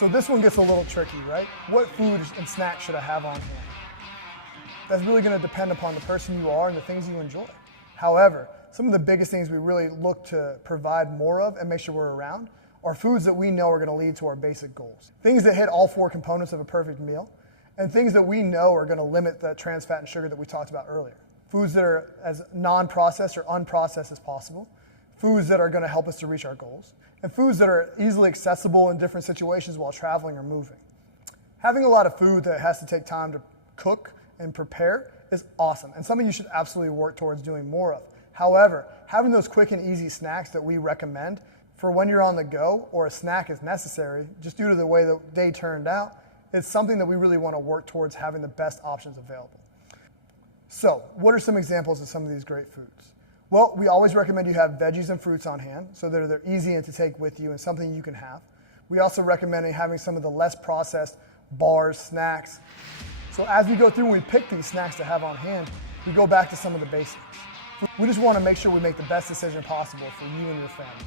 So this one gets a little tricky, right? What food and snack should I have on hand? That's really going to depend upon the person you are and the things you enjoy. However, some of the biggest things we really look to provide more of and make sure we're around are foods that we know are going to lead to our basic goals. Things that hit all four components of a perfect meal, and things that we know are going to limit the trans fat and sugar that we talked about earlier. Foods that are as non-processed or unprocessed as possible, foods that are going to help us to reach our goals, and foods that are easily accessible in different situations while traveling or moving. Having a lot of food that has to take time to cook and prepare is awesome, and something you should absolutely work towards doing more of. However, having those quick and easy snacks that we recommend for when you're on the go or a snack is necessary, just due to the way the day turned out, is something that we really want to work towards having the best options available. So, what are some examples of some of these great foods? Well, we always recommend you have veggies and fruits on hand so that they're easy to take with you and something you can have. We also recommend having some of the less processed bars, snacks. So as we go through and we pick these snacks to have on hand, we go back to some of the basics. We just want to make sure we make the best decision possible for you and your family.